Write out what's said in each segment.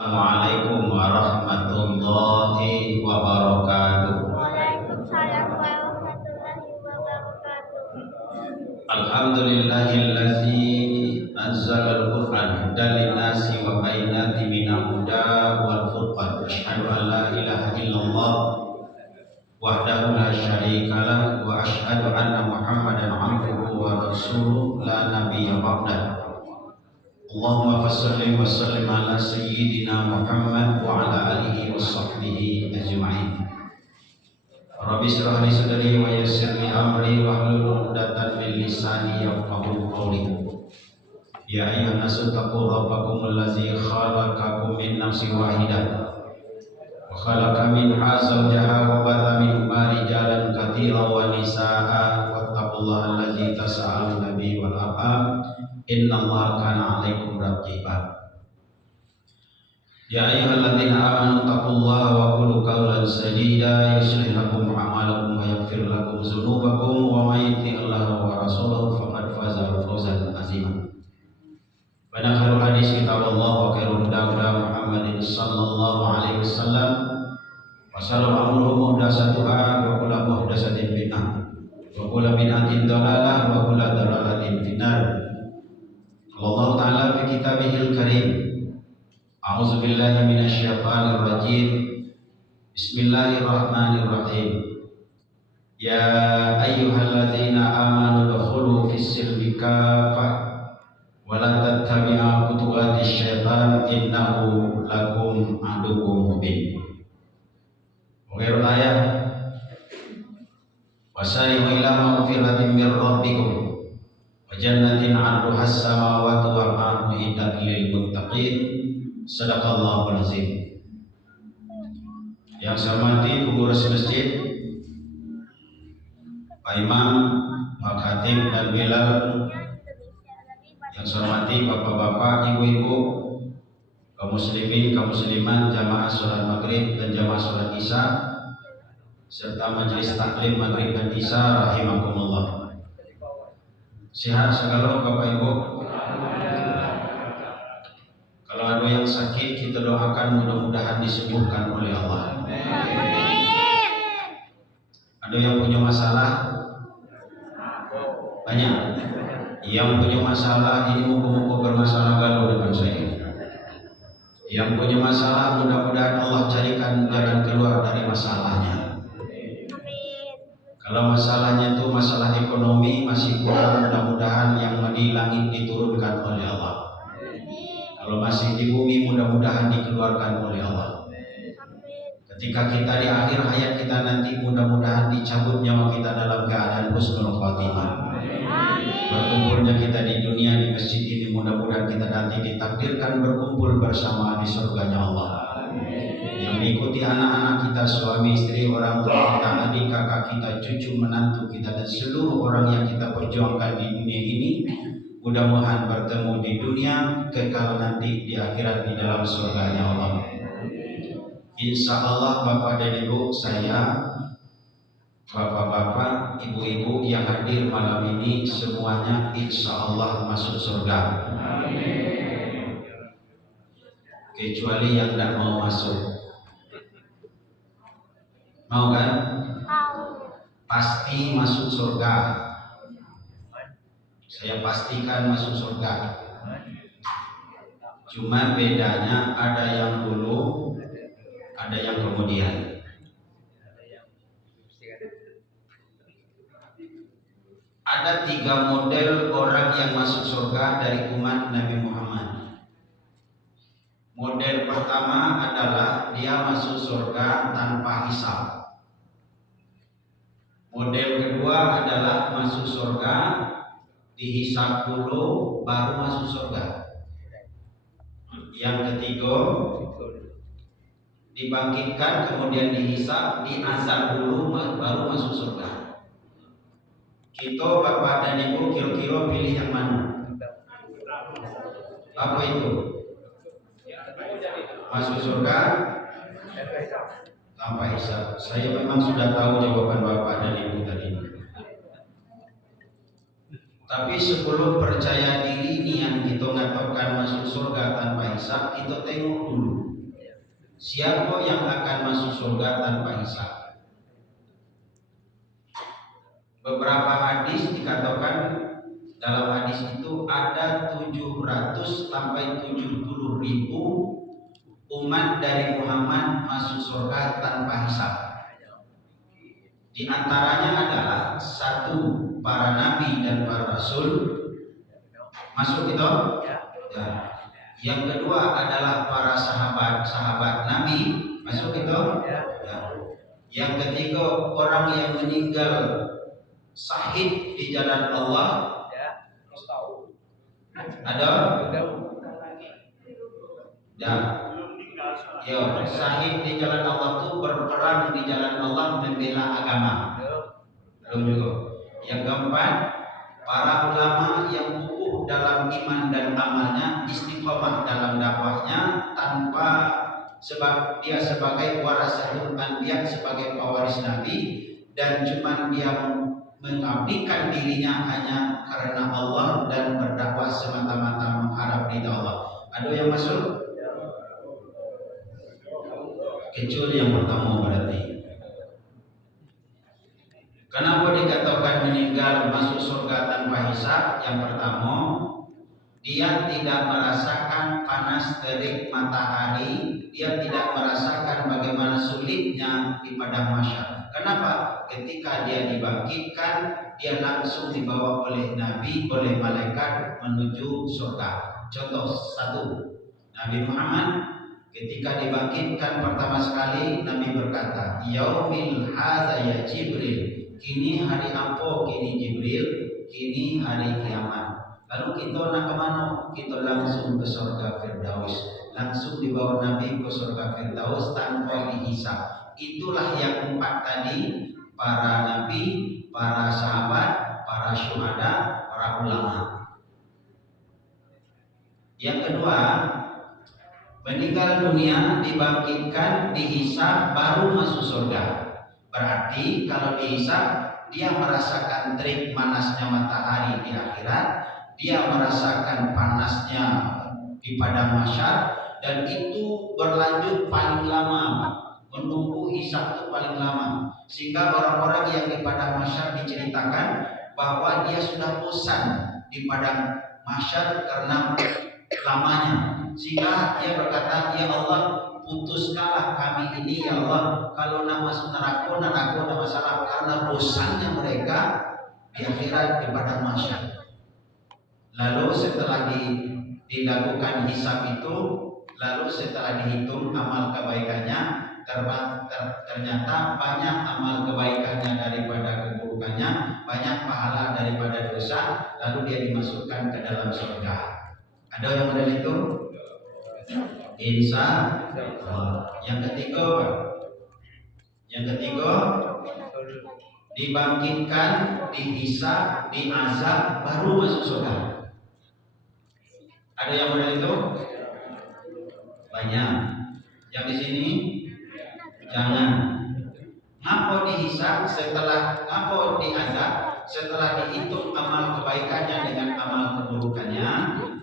Assalamualaikum warahmatullahi wabarakatuh. Waalaikumsalam warahmatullahi wabarakatuh. Alhamdulillahillazi anzalal Qur'an hudan linnasi wa bayyinatin minal huda wal furqan. Asyhadu an la ilaha illallah wahdahu la syarikalah wa asyhadu anna Muhammadan abduhu wa rasuluh la nabiyya ba'dah. Allahumma fassalli wa sallim ala sayyidina Muhammad wa ala alihi wa sahbihi ajma'in. Rabbi shrah li sadri wa yassir li amri wahlul 'uqdatam min lisani yafqahu qawli. Ya ayyuhan nasu taqu rabbakum allazi khalaqakum min nafsin wahidah wa khalaqa minha zawjaha wa batha minhuma rijalan katsiran wa nisaa'a wattaqullaha allazi tasaaluna bihi wal arham innallaha kana 'alaikum raqiba. Ya ayyuhalladzina amanu taqullaha wa qulu qawlan sadida yuslih lakum a'malakum wa yaghfir lakum dzunubakum wa may yuti'illaha wa rasulahu faqad faza fawzan 'azima. Wa khairul hadis kitabullah wa khairul huda Muhammadin sallallahu alaihi wasallam wa sharrul umuri muhdatsatuha wa kullu muhdatsatin bid'ah wa kullu bid'atin dhalalah wa kullu dhalalatin finnar. Allah Ta'ala fi kitabihil karim. A'udzu billahi minasyaitonir rajim. Bismillahirrahmanirrahim. Ya ayyuhalladzina amanu dkhulu fis-silmi kafah wa la tattabi'u khutuwatis syaitan innahu lakum aduwwun mubin. Ghairul ayat. Wasari'u ila maghfiratin mir rabbikum wa jannatin 'arduhas samawati wal ardu iddat lil muttaqin. Sadaqallahul azim. Yang saya hormati pengurus masjid, Pak Imam, Pak Khatib dan Bilal. Yang saya hormati bapak-bapak, ibu-ibu, kaum muslimin, kaum muslimat, jamaah sholat maghrib dan jamaah sholat isya, serta majelis taklim maghrib dan isya rahimakumullah. Sehat segala bapak ibu. Kalau ada yang sakit kita doakan mudah-mudahan disembuhkan oleh Allah. Ada yang punya masalah banyak. Yang punya masalah ini muka-muka bermasalah galau depan saya. Yang punya masalah mudah-mudahan Allah carikan jalan keluar dari masalahnya. Kalau masalahnya itu masalah ekonomi masih kurang, mudah-mudahan yang di langit diturunkan oleh Allah. Kalau masih di bumi mudah-mudahan dikeluarkan oleh Allah. Ketika kita di akhir hayat kita nanti mudah-mudahan dicabut nyawa kita dalam keadaan husnul khotimah. Berkumpulnya kita di dunia di masjid ini mudah-mudahan kita nanti ditakdirkan berkumpul bersama di surganya Allah. Yang diikuti anak-anak kita, suami istri, orang tua kita, adik kakak kita, cucu menantu kita dan seluruh orang yang kita perjuangkan di dunia ini. Mudah-mudahan bertemu di dunia, kekal nanti di akhirat di dalam surganya Allah. Insya Allah Bapak dan Ibu saya, Bapak-bapak, Ibu-ibu yang hadir malam ini semuanya insya Allah masuk surga. Kecuali yang tidak mau masuk. Mau kan? Pasti masuk surga. Saya pastikan masuk surga. Cuma bedanya ada yang dulu, ada yang kemudian. Ada 3 model orang yang masuk surga dari umat Nabi Muhammad. Model pertama adalah dia masuk surga tanpa hisab. Model kedua adalah masuk surga dihisab dulu baru masuk surga. Yang ketiga dibangkitkan kemudian dihisab, diazab dulu baru masuk surga. Kita Bapak dan Ibu kira-kira pilih yang mana? Apa itu? Masuk surga tanpa hisab. Saya memang sudah tahu jawaban Bapak dan Ibu tadi. Tapi sebelum percaya diri ini yang kita ngatakan masuk surga tanpa hisab, kita tengok dulu Siapa yang akan masuk surga tanpa hisab? Beberapa hadis dikatakan, dalam hadis itu ada 700 sampai 70 ribu umat dari Muhammad masuk surga tanpa hisab. Di antaranya adalah satu, para nabi dan para rasul masuk itu. Ya. Yang kedua adalah para sahabat nabi masuk itu. Ya. Yang ketiga, orang yang meninggal syahid di jalan Allah. Ada? Ya. Ya, syahid di jalan Allah itu berperang di jalan Allah membela agama. Belum juga. Yang keempat, para ulama yang kukuh dalam iman dan amalnya, istiqomah dalam dakwahnya tanpa sebab dia sebagai warasatul anbiya, sebagai pewaris nabi, dan cuma dia mengabdikan dirinya hanya karena Allah dan berdakwah semata-mata mengharap ridha Allah. Ada yang masuk? Kecuali yang pertama berarti. Kenapa dikatakan meninggal masuk surga tanpa hisab? Yang pertama, dia tidak merasakan panas terik matahari, dia tidak merasakan bagaimana sulitnya di padang mahsyar. Kenapa? Ketika dia dibangkitkan, dia langsung dibawa oleh Nabi, oleh malaikat menuju surga. Contoh satu, Nabi Muhammad ketika dibangkitkan pertama sekali, Nabi berkata, "Yaumil hadza ya Jibril." Kini hari apa? Kini Jibril, kini hari kiamat. Lalu kita nak ke mana? Kita langsung ke surga Firdaus. Langsung dibawa Nabi ke surga Firdaus tanpa dihisab. Itulah yang empat tadi, para nabi, para sahabat, para syuhada, para ulama. Yang kedua, meninggal dunia, dibangkitkan, dihisab, baru masuk surga. Berarti kalau dihisab, dia merasakan terik panasnya matahari di akhirat, dia merasakan panasnya di padang mahsyar, dan itu berlanjut paling lama. Menunggu hisab itu paling lama, sehingga orang-orang yang di padang mahsyar diceritakan bahwa dia sudah bosan di padang mahsyar karena lamanya, sehingga dia berkata, "Ya Allah, putuskanlah kami ini ya Allah, kalau nak masuk neraka tidak masalah, karena bosannya mereka di akhirat di padang mahsyar." Lalu setelah dilakukan hisab itu, lalu setelah dihitung amal kebaikannya, ternyata banyak amal kebaikannya daripada keburukannya, banyak pahala daripada dosa, lalu dia dimasukkan ke dalam surga. Ada yang model itu? Insya Allah. Yang ketiga, dibangkitkan, dihisab, diazab, baru masuk surga. Ada yang model itu? Banyak. Yang di sini jangan. Ngapa dihisab setelah, ngapa diazab setelah dihitung amal kebaikannya dengan amal keburukannya,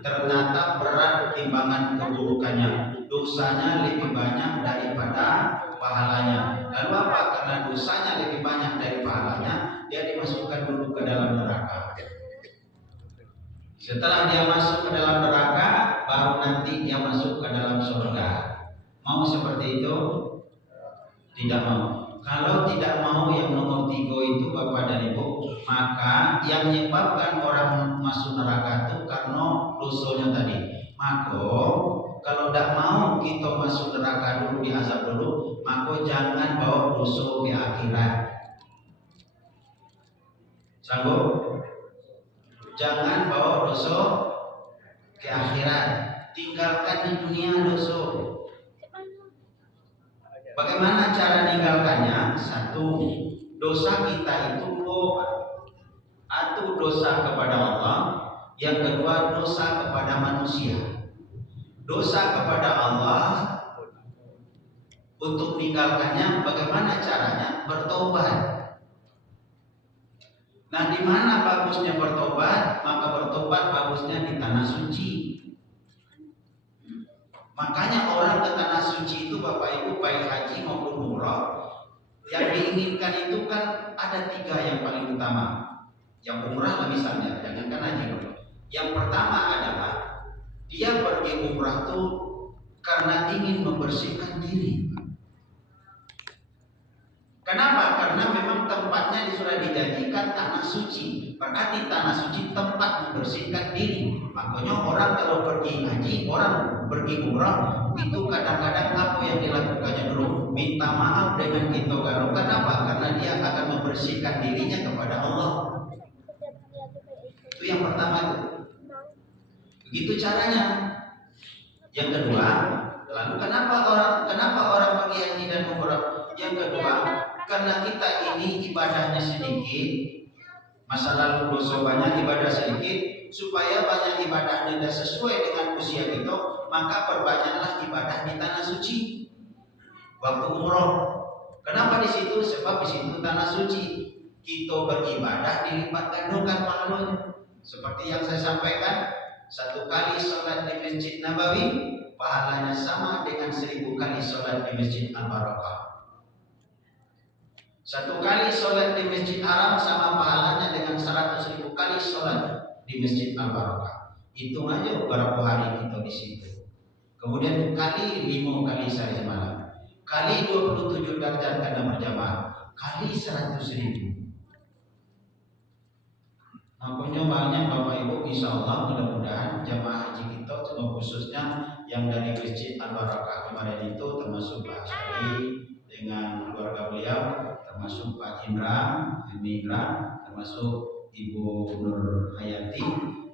ternyata berat timbangan keburukannya, dosanya lebih banyak daripada pahalanya. Lalu apa? Karena dosanya lebih banyak dari pahalanya, dia dimasukkan dulu ke dalam neraka. Setelah dia masuk ke dalam neraka, baru nanti dia masuk ke dalam surga. Mau seperti itu? Tidak mau. Kalau tidak mau yang nomor 3 itu Bapak dan Ibu, maka yang menyebabkan orang masuk neraka itu karena dosanya tadi. Maka kalau tidak mau kita masuk neraka dulu, diazab dulu, maka jangan bawa dosa ke akhirat. Sanggup? Jangan bawa dosa ke akhirat. Tinggalkan di dunia dosa. Bagaimana cara meninggalkannya? Satu, dosa kita itu atau dosa kepada Allah. Yang kedua, dosa kepada manusia. Dosa kepada Allah, untuk meninggalkannya bagaimana caranya? Bertobat. Nah, di mana bagusnya bertobat? Maka bertobat bagusnya di tanah suci. Makanya orang ke tanah suci itu Bapak Yang diinginkan itu kan ada 3 yang paling utama. Yang umrah lah misalnya, jangankan haji. Yang pertama adalah dia pergi umrah tuh karena ingin membersihkan diri. Kenapa? Karena memang tempatnya sudah dijanjikan tanah suci. Berarti tanah suci tempat membersihkan diri. Makanya orang kalau pergi haji, orang pergi umrah, itu kadang-kadang apa yang dilakukannya dulu? Minta maaf dengan kita garuk. Kenapa? Karena dia akan membersihkan dirinya kepada Allah. Itu yang pertama itu. Begitu caranya. Yang kedua, lalu kenapa orang pergi haji dan umrah? Yang kedua, karena kita ini ibadahnya sedikit, masa lalu dosa banyak, ibadah sedikit, supaya banyak ibadah tidak sesuai dengan usia kita, maka perbanyaklah ibadah di tanah suci. Waktu umroh, kenapa di situ? Sebab di situ tanah suci. Kita beribadah dilipat gandakan pahalanya. Seperti yang saya sampaikan, 1 kali sholat di Masjid Nabawi pahalanya sama dengan 1000 kali sholat di Masjid Al-Barakah. 1 kali sholat di Masjid Haram sama pahalanya dengan 100.000 kali sholat di Masjid Al-Barakah. Hitung aja berapa hari kita di situ. Kemudian kali 5 kali sehari semalam, kali 27 derajat karena berjamaah, kali 100.000. Makanya banyak Bapak Ibu, insya Allah mudah-mudahan jamaah haji kita, khususnya yang dari Masjid Al-Barakah kemarin itu, termasuk Pak Syari dengan keluarga beliau, termasuk Pak Indra, termasuk Ibu Nur Hayati.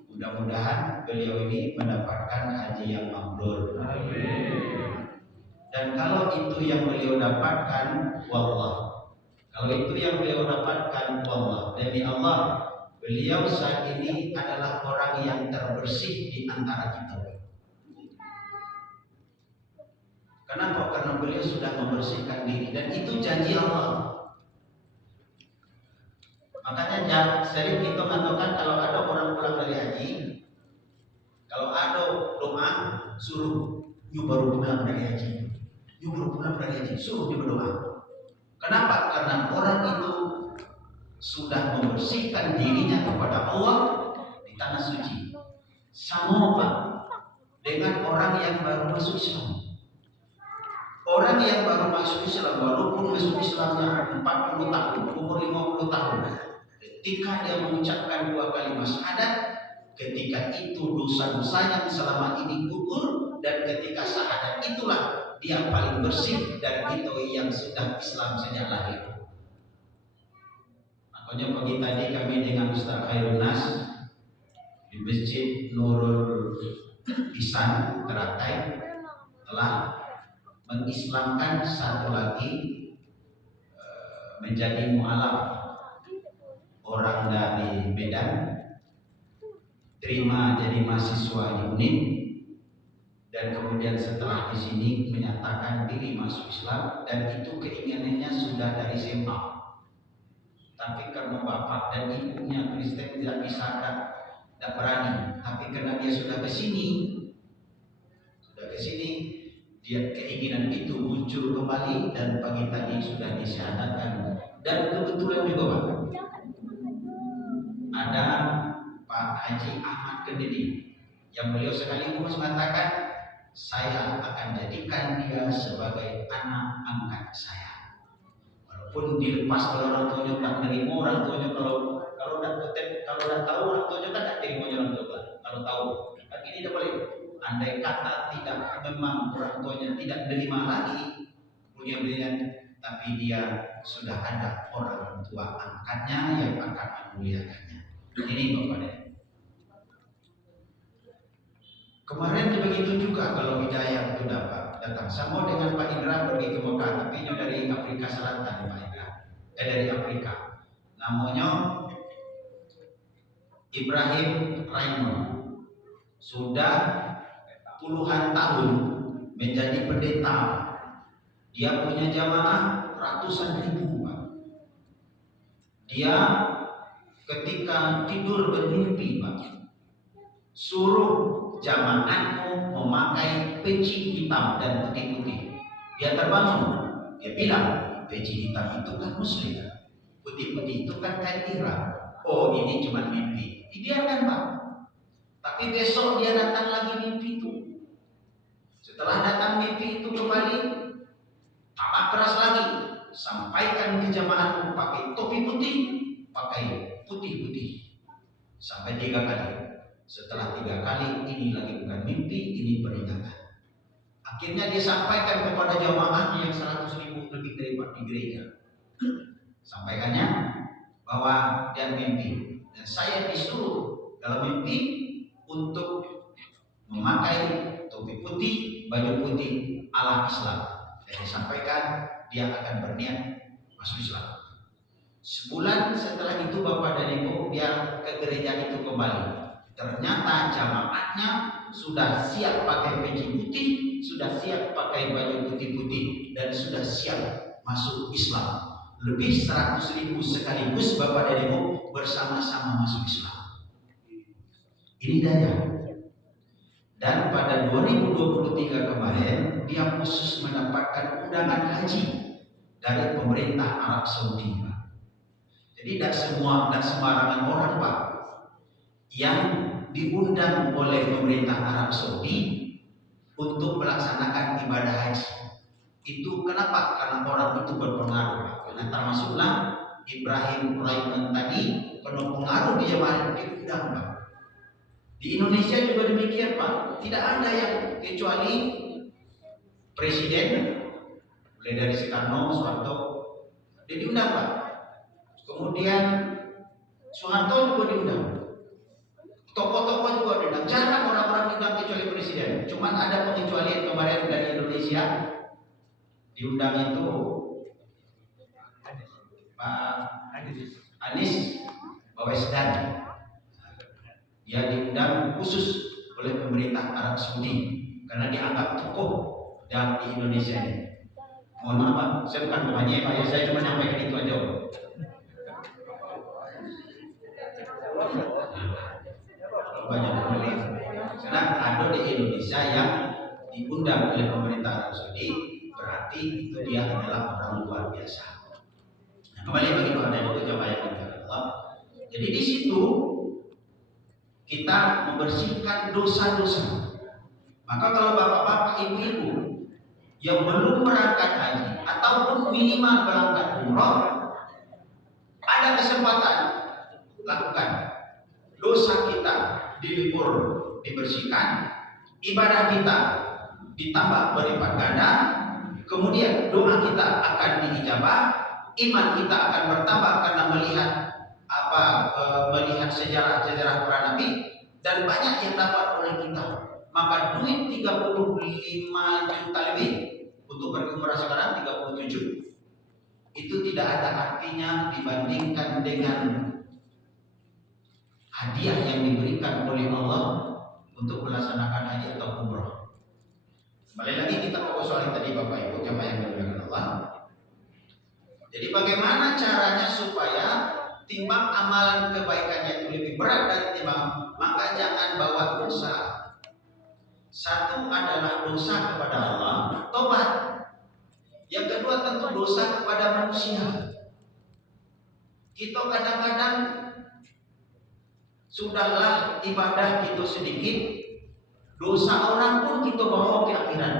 Mudah-mudahan beliau ini mendapatkan haji yang mabrur. Dan kalau itu yang beliau dapatkan, wallah. Kalau itu yang beliau dapatkan, wallah. Demi Allah, beliau saat ini adalah orang yang terbersih di antara kita. Kenapa? Karena beliau sudah membersihkan diri, dan itu janji Allah. Makanya sering kita mengatakan kalau ada orang pulang dari haji, kalau ada doa suruh you baru pulang dari haji, suruh dia berdoa. Kenapa? Karena orang itu sudah membersihkan dirinya kepada Allah di tanah suci. Sama Pak dengan orang yang baru masuk Islam. Orang yang baru masuk Islam, walaupun masuk Islamnya 40 tahun, umur 50 tahun, ketika dia mengucapkan 2 kalimat syahadat, ketika itu dosa-dosa yang selama ini gugur, dan ketika syahadat itulah dia paling bersih dari kita yang sudah Islam sejak lahir. Makanya pagi tadi kami dengan Ustaz Khairun Nas di Masjid Nurul Ihsan Teratai telah mengislamkan satu lagi menjadi mu'alaf, orang dari Medan, terima jadi mahasiswa di UNIN, dan kemudian setelah di sini menyatakan diri masuk Islam, dan itu keinginannya sudah dari SMA. Tapi karena bapak dan ibunya Kristen tidak bisa, tidak berani. Tapi karena dia sudah ke sini, dia keinginan itu muncul kembali, dan pagi tadi sudah disyahadatkan. Dan kebetulan juga Pak, ada Pak Haji Ahmad Kendedi yang beliau sekaligus mengatakan, saya akan jadikan dia sebagai anak angkat saya. Walaupun dilepas kalau orang tuanya tak menerima, orang tuanya kalau dah tahu orang tuanya kan tak terima orang tua. Kalau tahu, kan ini dah boleh. Andai kata tidak, memang orang tuanya tidak menerima lagi punya belian, tapi dia sudah ada orang tua angkatnya yang akan memuliakannya. Ini Bapak dan kemarin begitu juga kalau hidayah itu datang sama dengan Pak Indra pergi ke Mekah, tapi dari Afrika Selatan Pak Indra, dari Afrika, namanya Ibrahim Raymond, sudah puluhan tahun menjadi pendeta. Dia punya jamaah ratusan ribu Pak. Dia ketika tidur bermimpi Pak, suruh jamaahmu memakai peci hitam dan putih-putih. Dia terbangun, dia bilang, peci hitam itu kan muslim, putih-putih itu kan kain ihram. Oh, ini cuma mimpi, dibiarkan Pak. Tapi besok dia datang lagi mimpi itu. Setelah datang mimpi itu kembali, tambah keras lagi. Sampaikan ke jamaahmu pakai topi putih, pakai putih-putih. Sampai 3 kali. Setelah 3 kali, ini lagi bukan mimpi, ini peringatan. Akhirnya dia sampaikan kepada jamaahnya yang 100.000 lebih dari Pak di gereja. Sampaikannya bahwa dia mimpi. Dan saya disuruh dalam mimpi untuk memakai topi putih, baju putih ala Islam. Dan disampaikan dia akan berniat masuk Islam. Sebulan setelah itu Bapak dan Ibu dia ke gereja itu kembali. Ternyata jamaahnya sudah siap pakai peci putih, sudah siap pakai baju putih-putih, dan sudah siap masuk Islam. Lebih 100.000 sekaligus Bapak dan Ibu bersama-sama masuk Islam. Ini daya. Dan pada 2023 kemarin dia khusus mendapatkan undangan haji dari pemerintah Arab Saudi. Jadi tidak sembarangan orang Pak yang diundang oleh pemerintah Arab Saudi untuk melaksanakan ibadah haji. Itu kenapa? Karena orang itu berpengaruh Pak. Karena termasuklah Ibrahim Raiman tadi penuh pengaruh di jemaah diundang Pak. Di Indonesia juga demikian Pak. Tidak ada yang kecuali presiden, mulai dari Soekarno, Soeharto, dia diundang Pak. Kemudian Soeharto juga diundang. Tokoh-tokoh juga diundang. Jarang orang-orang diundang kecuali presiden. Cuman ada pengecualian kemarin dari Indonesia. Diundang itu Pak Anies Baswedan. Dia diundang khusus oleh pemerintah Arab Saudi karena dianggap tokoh dan di Indonesia ini. Mohon maaf Pak, saya bukan pemainnya Pak ya, saya cuma nyampaikan itu aja. Banyak pemilih. Karena ada di Indonesia yang diundang oleh pemerintah Arab Saudi, berarti itu dia adalah orang luar biasa. Nah, kembali bagi Pak dan Ibu jamaah yang dimuliakan Allah. Jadi di situ kita membersihkan dosa-dosa. Maka kalau bapak-bapak, ibu-ibu yang belum berangkat haji ataupun minimal berangkat umroh, ada kesempatan lakukan. Dosa kita dilipur, dibersihkan, ibadah kita ditambah berlipat ganda, kemudian doa kita akan diijabah, iman kita akan bertambah karena melihat sejarah-sejarah para nabi, dan banyak yang dapat oleh kita. Maka duit 35 juta lebih untuk berumrah sekarang 37 itu tidak ada artinya dibandingkan dengan hadiah yang diberikan oleh Allah untuk melaksanakan haji atau umrah. Kembali lagi kita ke soal tadi Bapak Ibu jamaah yang dimuliakan Allah. Jadi bagaimana caranya supaya timbang amalan kebaikannya itu lebih berat dari timbang, maka jangan bawa dosa. Satu adalah dosa kepada Allah, tobat. Yang kedua tentu dosa kepada manusia. Kita kadang-kadang sudahlah ibadah itu sedikit, dosa orang pun kita bawa ke akhirat.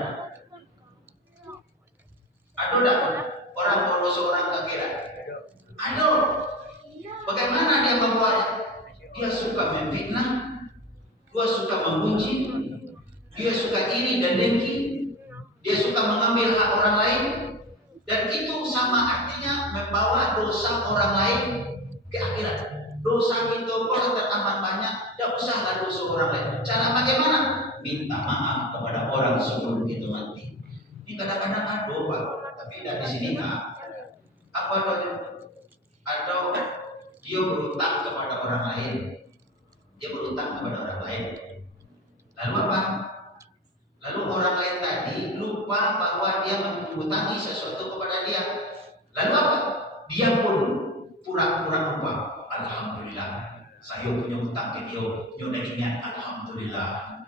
Ada tak orang bawa dosa orang ke akhirat? Ada. Bagaimana dia membawanya? Dia suka memfitnah, dia suka memuji, dia suka iri dan dengki, dia suka mengambil hak orang lain, dan itu sama artinya membawa dosa orang lain ke akhirat. Dosa kita kalau tertambah banyak, tidak usahlah dosa orang lain. Cara bagaimana? Minta maaf kepada orang sebelum kita mati. Ini kadang-kadang ada Pak, tapi tidak di sini Pak. Apa atau dia berutang kepada orang lain, dia berutang kepada orang lain. Lalu apa? Lalu orang lain tadi lupa bahwa dia mengutangi sesuatu kepada dia. Lalu apa? Dia pun pura-pura lupa. Alhamdulillah, saya punya utang ke dia. Dia udah ingat. Alhamdulillah,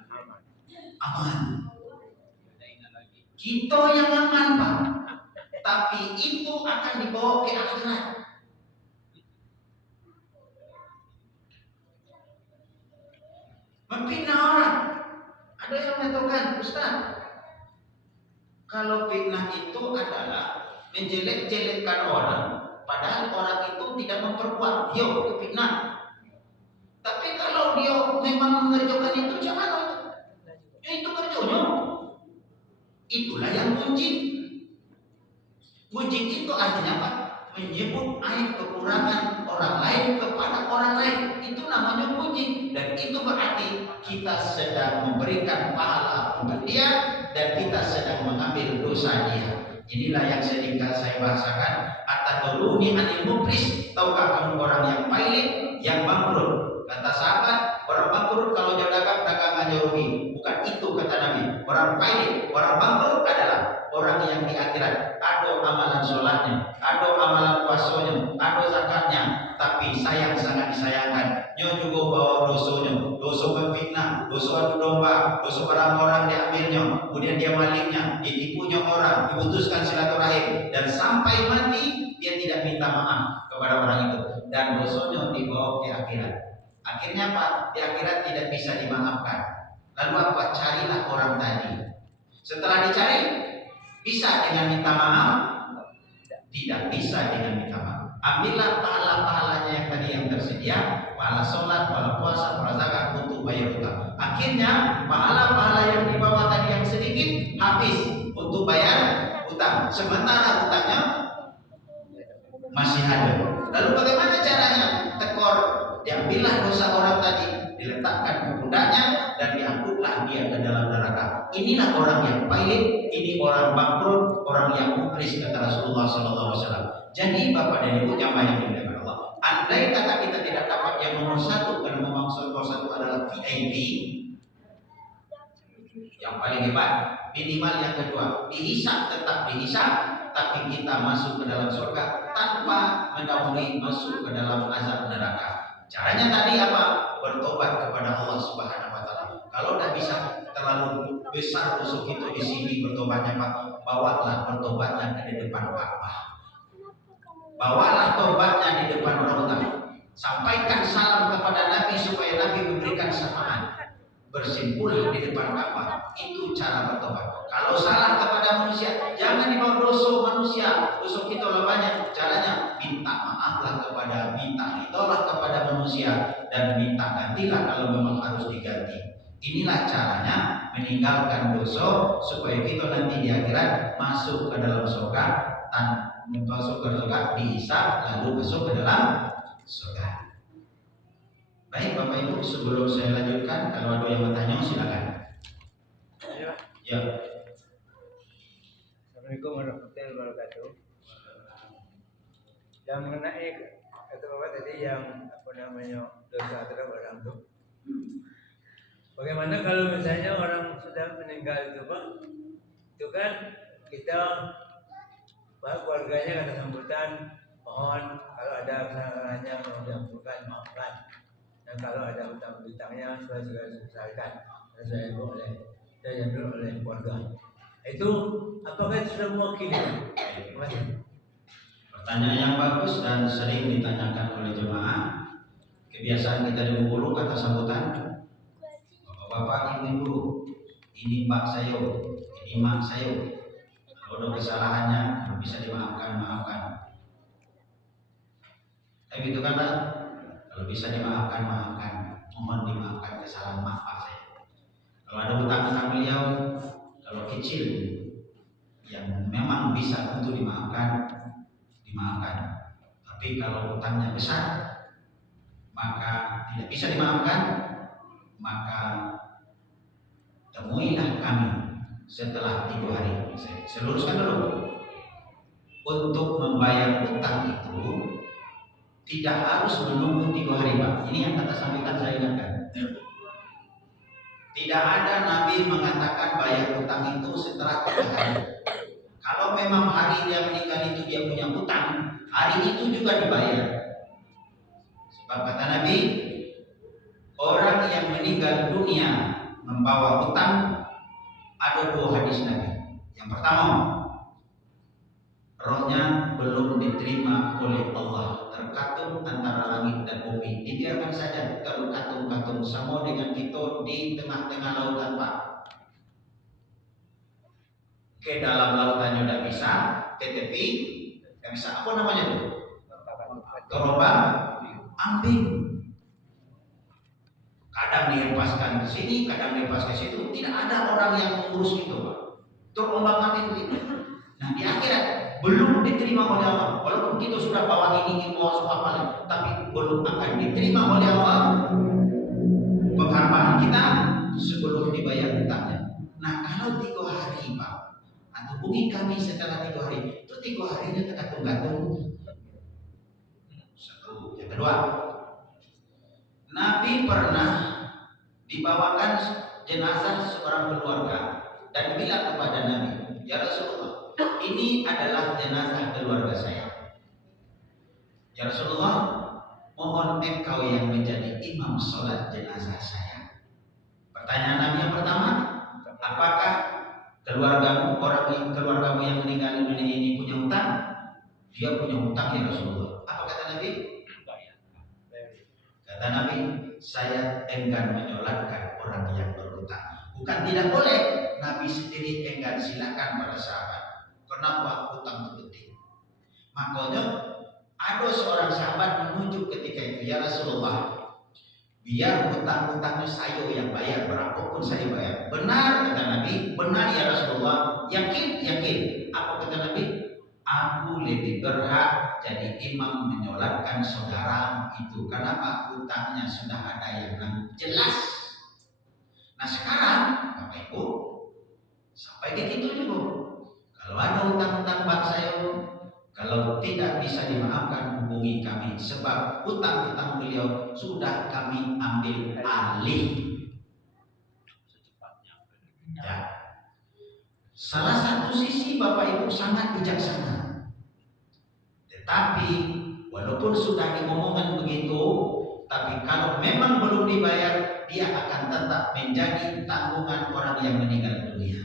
aman. Kita yang aman Pak. tapi itu akan dibawa ke akhirat. Memfitnah orang. Ada yang mengatakan, Ustaz, kalau fitnah itu adalah menjelek-jelekkan orang, padahal orang itu tidak memperbuat, dia itu fitnah. Tapi kalau dia memang mengerjakan itu, jangan itu. Ya, itu kerjanya. Itulah yang munjid. Munjid itu artinya apa? Menyebut aib kekurangan orang lain kepada orang lain. Itu namanya munjid. Dan itu berarti kita sedang memberikan pahala untuk dia dan kita sedang mengambil dosa dia. Inilah yang sering saya bahasakan. Ataduruni anil muflis. Tahukah kamu orang yang pailit, yang bangkrut? Kata sahabat, orang bangkrut kalau dia dagangannya rugi. Bukan itu kata Nabi. Orang pailit, orang bangkrut adalah orang yang di akhirat ada amalan sholatnya, ada amalan puasanya, ada zakatnya, tapi sayang sangat disayangkan. Dia juga bawa dosanya, dosa memfitnah, dosa adu domba, dosa orang-orang diambilnya, kemudian dia maliknya, ditipunya orang, diputuskan silaturahim, dan sampai mati dia tidak minta maaf kepada orang itu, dan dosanya dibawa ke akhirat. Akhirnya Pak, di akhirat tidak bisa dimaafkan. Lalu apa? Carilah orang tadi. Setelah dicari, bisa dengan minta maaf? Tidak bisa dengan minta maaf. Ambillah pahala-pahalanya yang tadi yang tersedia, pahala sholat, pahala puasa, pahala zakat untuk bayar utang. Akhirnya pahala-pahala yang dibawa tadi yang sedikit habis untuk bayar utang. Sementara utangnya masih ada. Lalu bagaimana caranya? Tekor, diambillah dosa orang tadi, diletakkan ke pundaknya dan diangkutlah dia ke dalam neraka. Inilah orang yang pailit, ini orang bangkrut, orang yang muflis kata Rasulullah SAW. Jadi Bapak dan Ibu jamaah yang dimuliakan Allah, andai kata kita tidak dapat yang nomor satu, karena memang nomor satu adalah VIP, yang paling hebat, minimal yang kedua dihisab, tetap dihisab, tapi kita masuk ke dalam surga tanpa mendahului masuk ke dalam azab neraka. Caranya tadi apa? Bertobat kepada Allah Subhanahu wa taala. Kalau tidak bisa terlalu besar dosa kita di sini bertobatnya Pak, bawalah bertobatnya di depan Ka'bah. Bawalah tobatnya di depan Raudhah. Sampaikan salam kepada Nabi supaya Nabi memberikan syafaat. Bersimpulah di depan Ka'bah. Itu cara bertobat. Kalau salah kepada manusia, jangan dibawa dosa manusia. Dosa kita lah banyak. Caranya minta maaflah kepada, minta ridholah kepada manusia, dan minta gantilah kalau memang harus diganti. Inilah caranya meninggalkan dosa supaya kita nanti di akhirat masuk ke dalam surga, masuk ke surga dihisab lalu masuk ke dalam surga. Baik Bapak Ibu, sebelum saya lanjutkan, kalau ada yang bertanya silakan. Ya. Assalamualaikum warahmatullahi wabarakatuh. Yang mengenai kata Bapak tadi yang dosa terhadap orang itu. Bagaimana kalau misalnya orang sudah meninggal itu Pak? Itu kan kita keluarganya kata sambutan, mohon kalau ada kesalahannya mau diampunkan, maafkan. Dan kalau ada hutang-hutangnya sudah selesaikan, diambil oleh keluarga. Itu apakah itu sudah mewakili? Terima kasih. Pertanyaan yang bagus dan sering ditanyakan oleh jemaah. Kebiasaan kita di Bengkulu kata sambutan, bapak-bapak, ibu-ibu, ini mbak saya, ini mak saya. Kalau ada kesalahannya, kalau bisa dimaafkan, maafkan. Tapi itu kan Pak, kalau bisa dimaafkan, maafkan. Mohon dimaafkan kesalahan maaf saya. Kalau ada hutang-hutang beliau, kalau kecil yang memang bisa untuk dimaafkan, dimaafkan. Tapi kalau hutangnya besar, maka tidak bisa dimaafkan, maka temuilah kami setelah 3 hari. Saya luruskan dulu. Untuk membayar hutang itu tidak harus menunggu 3 hari Pak. Ini yang kata sampaikan saya ingatkan. Tidak ada Nabi mengatakan bayar hutang itu setelah 3 hari. Kalau memang hari dia meninggal itu dia punya hutang, hari itu juga dibayar. Sebab kata Nabi, orang yang meninggal dunia membawa hutang, ada 2 hadis Nabi. Yang pertama, rohnya belum diterima oleh Allah, terkatung antara langit dan bumi. Dibiarkan saja kalau katung-katung sama dengan kita di tengah-tengah lautan Pak. Ke dalam lautannya udah bisa, ke tepi nggak bisa. Apa namanya itu? Gelombang ambing. Kadang dihempaskan ke sini, kadang dihempas ke situ. Tidak ada orang yang mengurus itu Pak. Gelombang ambing itu. Nah di akhirat belum diterima oleh Allah. Walaupun kita sudah bawa ini semua malam, tapi belum akan diterima oleh Allah penghambaan kita sebelum dibayar hutangnya. Nah kalau 3 hari Pak, atau hubungi kami setelah 3 hari, itu 3 harinya tergantung-gantung. Satu. Yang kedua, Nabi pernah dibawakan jenazah seorang keluarga dan bilang kepada Nabi, ya Rasulullah, ini adalah jenazah keluarga saya. Ya Rasulullah, mohon engkau yang menjadi imam sholat jenazah saya. Pertanyaan Nabi yang pertama, apakah keluargamu yang meninggal di dunia ini punya hutang? Dia punya hutang ya Rasulullah. Apa kata Nabi? Kata Nabi, saya enggan menyolatkan orang yang berhutang. Bukan tidak boleh, Nabi sendiri enggan, silakan para sahabat. Kenapa hutang itu penting? Makanya ada seorang sahabat menunjuk ketika itu, ya Rasulullah, biar hutang-hutangnya saya yang bayar, berapapun saya bayar. Benar kata Nabi, benar ya Rasulullah. Yakin? Yakin. Apa kata Nabi? Aku lebih berhak jadi imam menyolatkan saudara itu. Kenapa? Hutangnya sudah ada yang jelas. Nah sekarang Bapak Ibu sampai begitu juga. Kalau ada hutang-hutang bang saya, kalau tidak bisa dimaafkan, hubungi kami. Sebab hutang-hutang beliau sudah kami ambil alih. Ya. Salah satu sisi Bapak Ibu sangat bijaksana. Tetapi walaupun sudah diomongkan begitu, tapi kalau memang belum dibayar, dia akan tetap menjadi tanggungan orang yang meninggal dunia.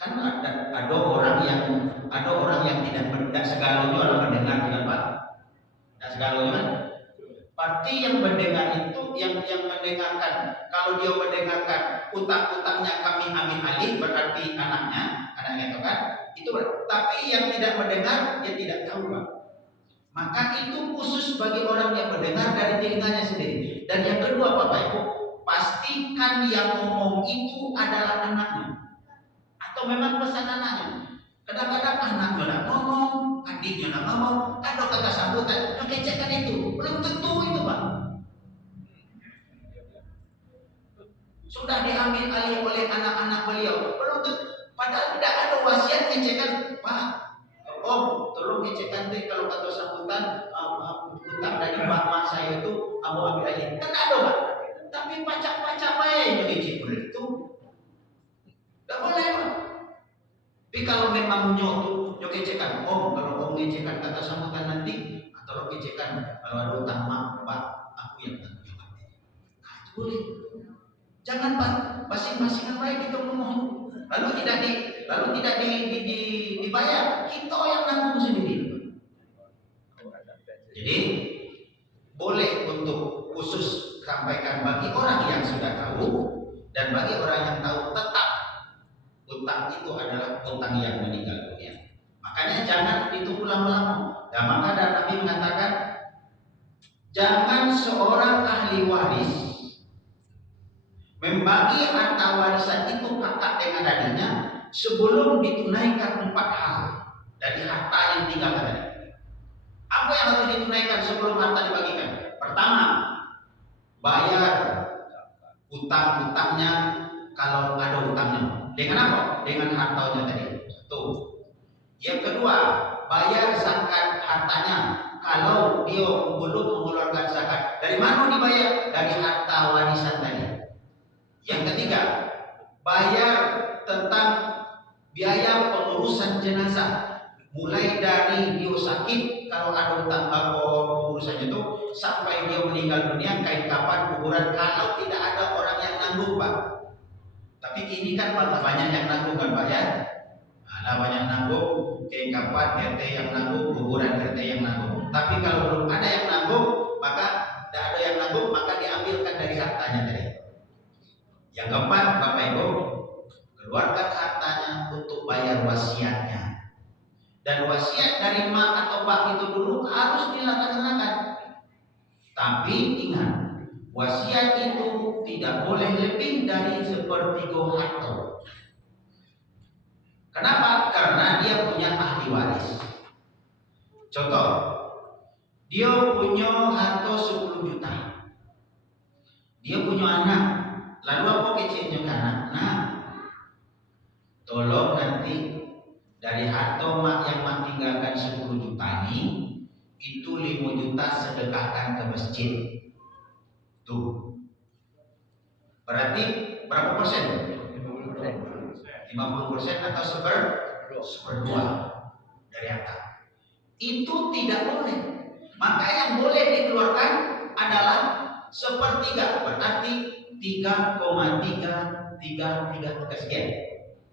Kan ada orang yang tidak segalanya orang mendengar, tidak Pak? Tidak segalanya kan? Pasti yang mendengar itu yang mendengarkan. Kalau dia mendengarkan utang-utangnya kami ambil alih, berarti anaknya itu kan? Itu berarti. Tapi yang tidak mendengar dia tidak tahu Pak. Maka itu khusus bagi orang yang mendengar dari telinganya sendiri. Dan yang kedua Bapak Ibu, pastikan yang ngomong itu adalah anaknya. Atau memang pesan anaknya. Kadang-kadang anaknya nak ngomong, adiknya nak ngomong, ada kata sambutan, yang kecekan itu belum tentu itu Pak. Sudah diambil alih oleh anak-anak beliau, belum tentu. Padahal tidak ada wasiat kecekan, Pak. Om, tolong kecekan deh kalau kata sambutan, hutang dari bapak saya itu, kamu ambil alih. Kan ada Pak. Tapi pacak-pacak baik yang itu. Tidak boleh Pak. Tapi kalau memang nyokecekan, kalau om ngecekan kata sambutan nanti, atau ngecekan kalau ada utang maaf Pak, aku yang tanggung jawab. Nah, itu boleh. Jangan Pak, masing-masing baik kita ngomong, lalu tidak dibayar, kita yang nanggung sendiri. Jadi boleh untuk khusus sampaikan bagi orang yang sudah tahu dan bagi orang yang tahu tetap. Utang itu adalah utang yang meninggal dunia. Makanya jangan ditunggu lama-lama. Dan maka Nabi mengatakan, jangan seorang ahli waris membagi harta warisan itu kakak dengan adiknya sebelum ditunaikan 4 hal dari harta yang tinggal tadi. Apa yang harus ditunaikan sebelum harta dibagikan? Pertama, bayar utang-utangnya kalau ada utangnya. Dengan apa? Dengan hartanya tadi. Satu. Yang kedua, bayar zakat hartanya. Kalau dia belum mengeluarkan zakat, dari mana dibayar? Dari harta warisan tadi. Yang ketiga, bayar tentang biaya pengurusan jenazah. Mulai dari dia sakit, kalau ada utang pengurusannya itu, sampai dia meninggal dunia, kain kapan, kuburan, kalau tidak ada orang yang nanggung Pak. Tapi kini kan banyak yang nanggung kan Pak ya. Ada banyak nanggung, kapan RT yang nanggung, kuburan RT yang nanggung. Tapi kalau belum ada yang nanggung, maka tidak ada yang nanggung, maka diambilkan dari hartanya tadi. Yang keempat, Bapak Ibu, keluarkan hartanya untuk bayar wasiatnya. Dan wasiat dari mak atau pak itu dulu harus dilaksanakan. Tapi ingat, wasiat itu tidak boleh lebih dari sepertiga harta. Kenapa? Karena dia punya ahli waris. Contoh, dia punya harta 10 juta. Dia punya anak. Lalu apa kecilnya ke anak? Nah, tolong nanti dari harta mak yang mak tinggalkan 10 juta ini, itu 5 juta sedekahkan ke masjid. Tuh. Berarti berapa persen? 50% atau seperdua dari harta. Itu tidak boleh. Maka yang boleh dikeluarkan adalah sepertiga, berarti 3,333 sekian.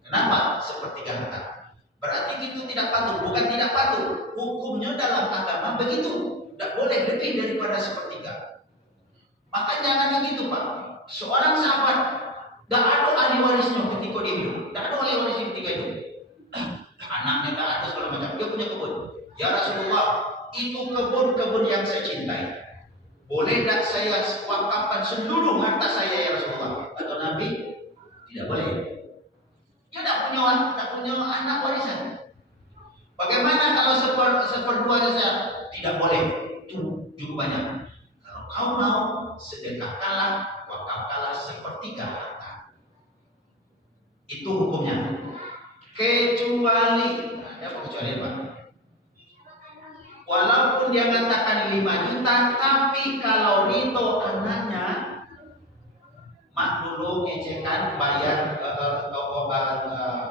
Kenapa sepertiga harta? Berarti itu tidak patuh, bukan tidak patuh. Hukumnya dalam agama begitu, tidak boleh lebih daripada sepertiga. Maka jangan begitu Pak. Seorang sahabat tidak ada ahli warisnya ketika dia hidup, tidak ada ahli warisnya ketika hidup. Anaknya tidak ada segala macam, dia punya kebun. Ya Rasulullah, itu kebun-kebun yang saya cintai. Boleh tidak saya wakafkan seluruh harta saya ya Rasulullah? Atau Nabi? Tidak boleh. Dia tidak punya anak warisan. Bagaimana kalau seperdua saja? Tidak boleh. Itu cukup banyak. Kalau kau mau, sedekahkanlah, wakafkanlah sepertiga harta. Itu hukumnya. Kecuali, ada apa kecuali Pak? Walaupun dia mengatakan 5 juta, tapi kalau Rito anaknya, mak dulu ngecekan bayar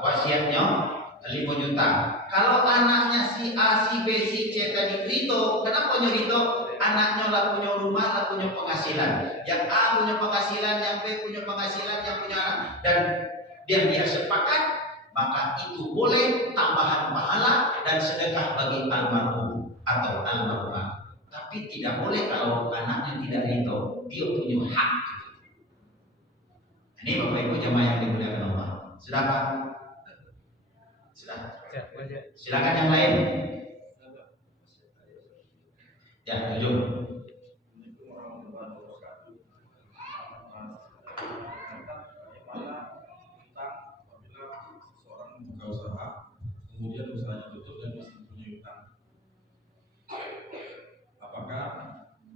wasiatnya 5 juta. Kalau anaknya si A, si B, si C tadi Rito, kenapa punya Rito? Anaknya lah punya rumah, lah punya penghasilan. Yang A punya penghasilan, yang B punya penghasilan, yang punya anak. Dan dia sepakat, maka itu boleh tambahan pahala dan sedekah bagi almarhum atau almarhumah. Tapi tidak boleh kalau anaknya tidak Rito, dia punya hak. Ini Bapak Ibu jemaah yang dimuliakan Allah. Silakan. Silakan yang lain. Ya, tujuh. Usaha, kemudian usahanya tutup dan masih punya utang, apakah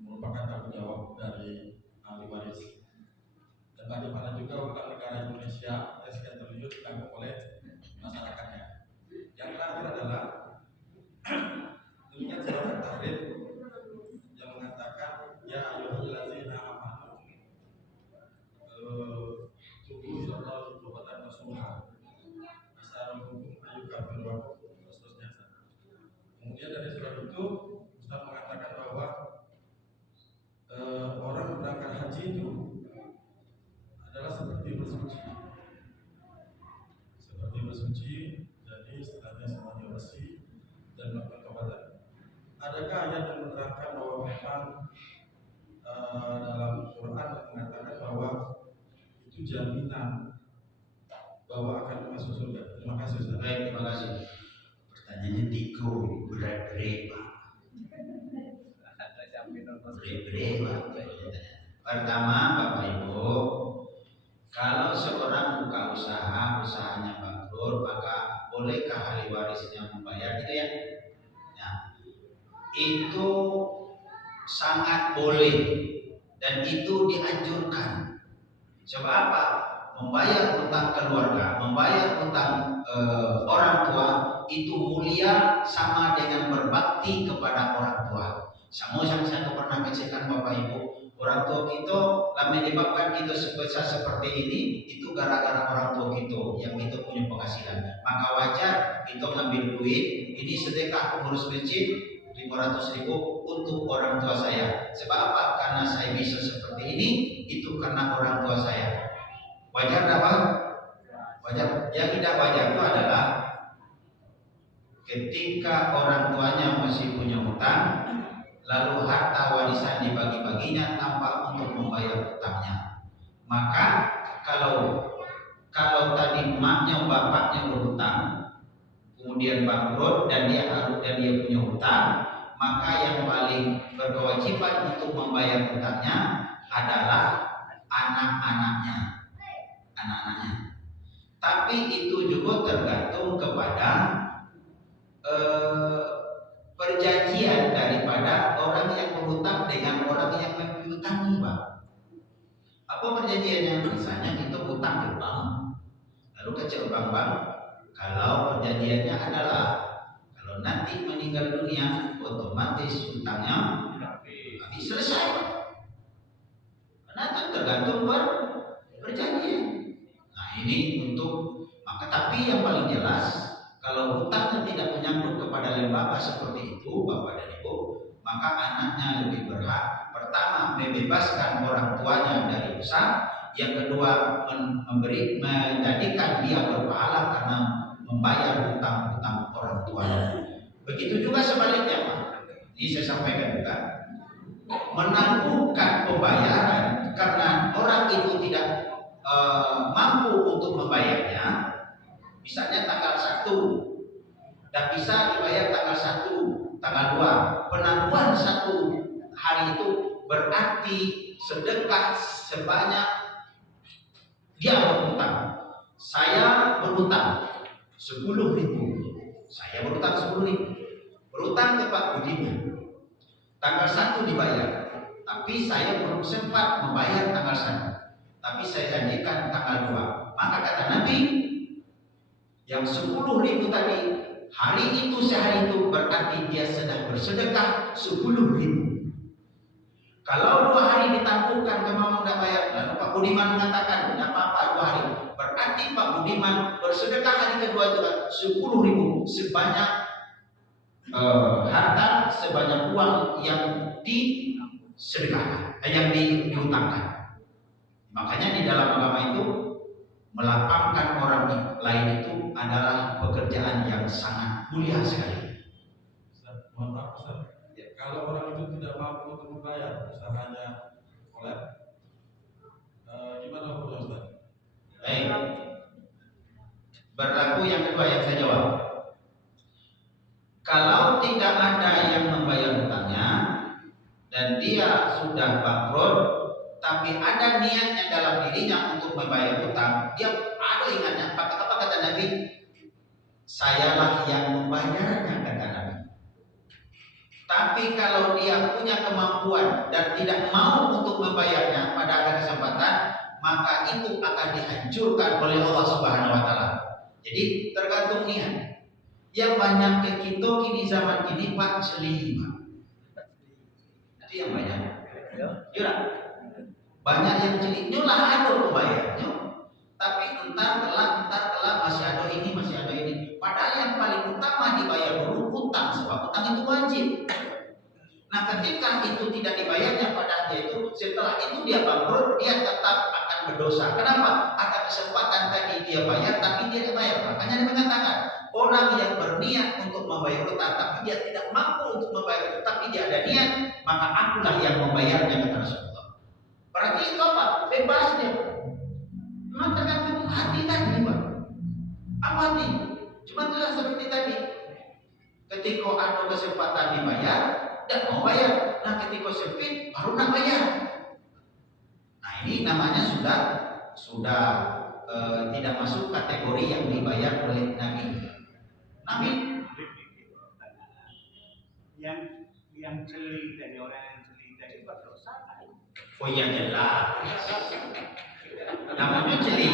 merupakan tanggung jawab dari ahli waris? Dan bagaimana juga utang negara Indonesia yang sekian triliun ditanggung oleh masyarakatnya? Yang terakhir adalah mengingat surat Tahrim yang mengatakan ya ayyuhallazina amanu tubu ilallahi taubatan nasuha. Kemudian dari surat itu Ustaz mengatakan bahwa orang berangkat haji itu adalah seperti bersuci, jadi setelahnya semuanya bersih dan melakukan taubat. Adakah ayat yang menerangkan bahwa memang dalam Quran mengatakan bahwa itu jaminan bahwa akan masuk surga? Terima kasih Ustaz. Baik, terima kasih. Pertanyaannya tiga, berat-berat Pak. Berat-berat Pak. Pertama Bapak Ibu, kalau seorang buka usaha, usahanya bangkrut, maka bolehkah ahli warisnya membayar gitu ya? Nah, itu sangat boleh dan itu dianjurkan. Sebab apa? Membayar utang keluarga, membayar utang orang tua itu mulia sama dengan berbakti kepada orang tua. Sama yang saya pernah kecilkan Bapak Ibu, orang tua kita lama menyebabkan kita sebesar seperti ini, itu gara-gara orang tua kita yang kita punya penghasilan. Maka wajar kita ngambil duit, ini sedekah pengurus masjid 500.000 untuk orang tua saya. Sebab apa? Karena saya bisa seperti ini, itu karena orang tua saya. Wajar apa? Wajar. Yang tidak wajar itu adalah ketika orang tuanya masih punya hutang, lalu harta warisan dibagi-baginya tanpa untuk membayar hutangnya. Maka kalau tadi emaknya bapaknya berhutang, kemudian bangkrut dan dia punya hutang, maka yang paling berkewajiban untuk membayar hutangnya adalah anak-anaknya. Tapi itu juga tergantung kepada perjanjian daripada orang yang berhutang dengan orang yang menghutangi, Pak. Apa perjanjiannya? Misalnya kita hutang ke bank, lalu kecil bank, kalau perjanjiannya adalah kalau nanti meninggal dunia otomatis hutangnya habis, selesai. Karena itu tergantung perjanjian. Nah ini maka tapi yang paling jelas, kalau hutangnya tidak menyangkut kepada lembaga seperti itu, Bapak dan Ibu, maka anaknya lebih berhak pertama membebaskan orang tuanya dari dosa, yang kedua menjadikan dia berpahala karena membayar hutang-hutang orang tuanya. Begitu juga sebaliknya, Pak. Ini saya sampaikan juga, menangguhkan pembayaran karena orang itu tidak mampu untuk membayarnya. Misalnya tanggal 1 dan bisa dibayar tanggal 1, tanggal 2. Penangguhan 1 hari itu berarti sedekah sebanyak dia berhutang. Saya berhutang 10.000. Saya berhutang 10.000. Berhutang ke Pak Budiman. Tanggal 1 dibayar. Tapi saya belum sempat membayar tanggal 1. Tapi saya janjikan tanggal 2. Maka kata Nabi, yang 10.000 tadi, hari itu sehari itu berarti dia sedang bersedekah 10.000. Kalau 2 hari ditangguhkan kamu tidak bayar, lalu Pak Budiman mengatakan tidak apa-apa 2 hari, berarti Pak Budiman bersedekah hari kedua itu 10.000 sebanyak harta, sebanyak uang yang disedekahkan, yang dihutangkan. Makanya di dalam agama itu melapangkan orang lain itu adalah pekerjaan yang sangat mulia sekali. Mohon maaf Ustaz, kalau orang itu tidak mampu untuk membayar usahanya oleh gimana hukumnya Ustaz? Baik, berlaku yang kedua yang saya jawab. Kalau tidak ada yang membayar hutangnya dan dia sudah bangkrut, tapi ada niatnya dalam dirinya untuk membayar hutang, dia ada ingatnya. Apa kata Nabi? Sayalah yang membayarnya, kata Nabi. Tapi kalau dia punya kemampuan dan tidak mau untuk membayarnya pada ada kesempatan, maka itu akan dihancurkan oleh Allah Subhanahu wa taala. Jadi tergantung niat. Yang banyak ke kita kini zaman kini Pak celi, Pak. Itu yang banyak. Ya. Banyak yang celi, nyolah ada membayarnya. Tapi entar kelak masih ada ini. Padahal yang paling utama dibayar dulu hutang, sebab hutang itu wajib. Nah, ketika itu tidak dibayarnya pada dia itu, setelah itu dia bangkrut, dia tetap akan berdosa. Kenapa? Ada kesempatan tadi dia bayar, tapi dia tidak bayar. Makanya dia mengatakan, orang yang berniat untuk membayar hutang, tapi dia tidak mampu untuk membayar hutang, tapi dia ada niat, maka akulah yang membayarnya, kata Rasulullah. Berarti itu apa? Bebas dia. Memang tergantung hati tadi, Pak. Apa hati? Cuma itulah seperti tadi. Ketika ada kesempatan dibayar, tidak mau bayar. Nah, ketika sempit baru nak bayar. Nah, ini namanya sudah tidak masuk kategori yang dibayar oleh Nabi. Yang celi dari orang yang celi tadi berdosa kan? Oh iya jelas. Namanya celi.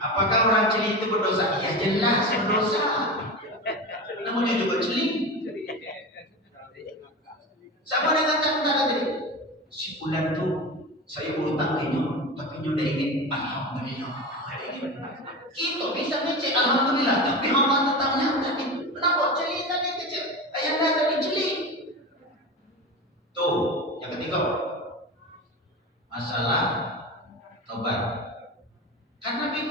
Apakah orang celi itu berdosa? Ya jelas berdosa. Namanya juga celi. Sama dengan kata tadi, si bulan tuh saya berutang ke nyo, tapi nyo udah ingin alhamdulillah. Kita bisa ngecek alhamdulillah, tapi Allah tetapnya tadi. Kenapa celi tadi kecil? Ayahnya tadi celi. Tuh, yang ketiga masalah tobat. Karena Nabi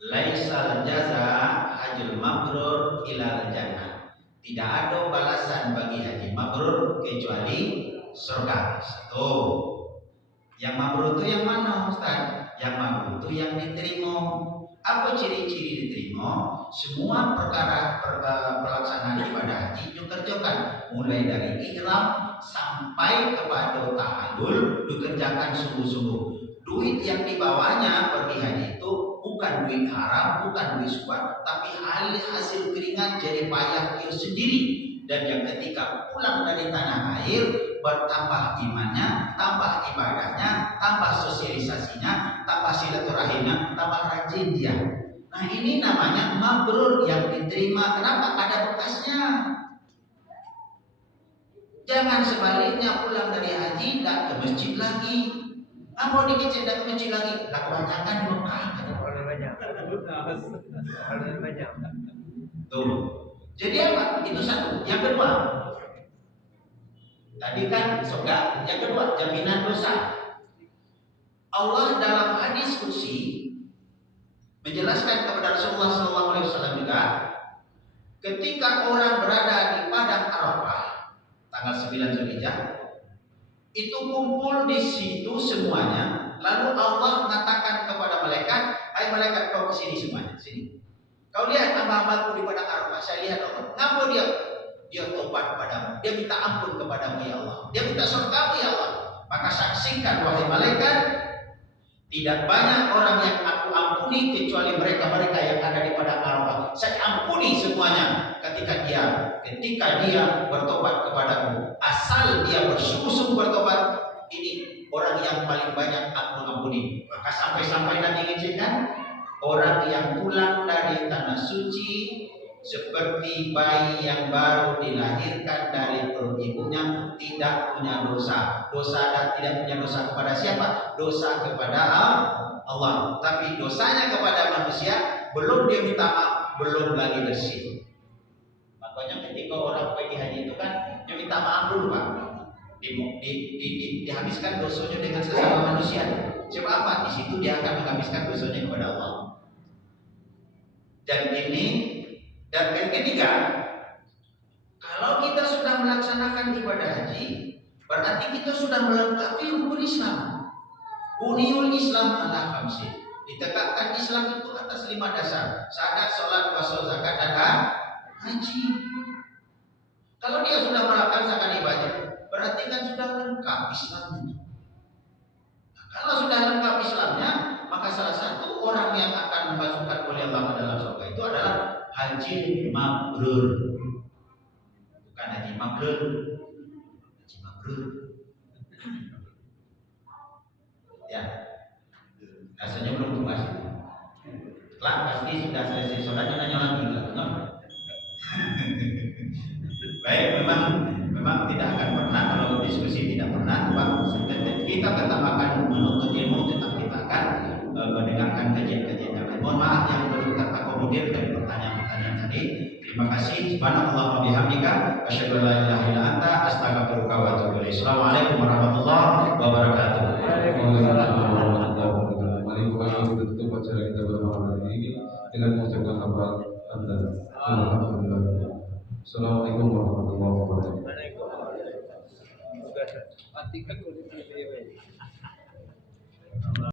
Laisal jaza hajjul mabrur ilal jannah. Tidak ada balasan bagi haji mabrur kecuali surga. Satu. Yang mabrur itu yang mana, Ustaz? Yang mabrur itu yang diterima. Apa ciri-ciri diterima? Semua perkara pelaksanaan ibadah haji dikerjakan, mulai dari ihram sampai kepada tahallul dikerjakan sungguh-sungguh. Duit yang dibawanya pergi haji itu bukan duit haram, bukan duit suap, tapi hasil keringat jadi payah dia sendiri. Dan yang ketika pulang dari tanah air, bertambah imannya, tambah ibadahnya, tambah sosialisasinya, tambah silaturahimnya, tambah rajin dia. Nah ini namanya mabrur yang diterima. Kenapa? Ada bekasnya. Jangan sebaliknya pulang dari haji tidak ke masjid lagi. Mau dikit tidak ke masjid lagi, tak kebanyakan di Mekah. Banyak. Tuh. Jadi apa? Itu satu. Yang kedua, tadi kan surga. Yang kedua, jaminan dosa. Allah dalam hadis qudsi menjelaskan kepada Rasulullah SAW juga, ketika orang berada di padang Arafah tanggal 9 Zulhijjah, itu kumpul di situ semuanya. Lalu Allah mengatakan kepada malaikat, "Hai malaikat, kau kesini semuanya, sini. Kau lihat hamba-hambaku di padang Arafah. Saya lihat Allah. Ngapa dia? Dia tobat padamu. Dia minta ampun kepadamu ya Allah. Dia minta surgamu ya Allah. Maka saksikan wahai malaikat, tidak banyak orang yang aku ampuni kecuali mereka-mereka yang ada di padang Arafah. Saya ampuni semuanya ketika dia bertobat kepadamu. Asal dia bersungguh-sungguh bertobat, ini orang yang paling banyak aku ampuni. Maka sampai-sampai Nabi mengizinkan orang yang pulang dari tanah suci seperti bayi yang baru dilahirkan dari perut ibunya, tidak punya dosa. Dosa dan tidak punya dosa kepada siapa? Dosa kepada Allah. Tapi dosanya kepada manusia belum dia minta maaf, belum lagi bersih. Makanya ketika orang pergi haji itu kan dia minta maaf dulu, Pak. Dihabiskan dosanya dengan sesama manusia. Sebab apa? Di situ dia akan menghabiskan dosanya kepada Allah. Dan yang ketiga, kalau kita sudah melaksanakan ibadah haji, berarti kita sudah melengkapi rukun Islam. Buniyul Islam ala khamsin. Ditegakkan Islam itu atas 5 dasar: syahadat, salat, puasa, zakat, dan haji. Kalau dia sudah melaksanakan ibadah, berarti kan sudah lengkap Islamnya. Nah, kalau sudah lengkap Islamnya, maka salah satu orang yang akan dimasukkan oleh Allah ke dalam surga itu adalah haji mabrur. Bukan haji mabrur, haji mabrur. Ya, rasanya belum puas. Setelah pasti sudah selesai sholatnya nanya lagi lah. Baik, memang tidak akan pernah kalau diskusi tidak pernah. Kita tetap akan menuntut ilmu, tetap kita akan mendengarkan kajian-kajian yang lain. Mohon maaf yang belum terakomodir dari pertanyaan-pertanyaan tadi. Terima kasih. Subhanallah wa bihamdika, asyhadu an la ilaha illa anta, astaghfiruka wa atubu ilaik. Assalamualaikum warahmatullahi wabarakatuh. Mari kita tutup acara kita pada malam hari ini dengan mengucapkan alhamdulillah. Assalamualaikum warahmatullahi wabarakatuh.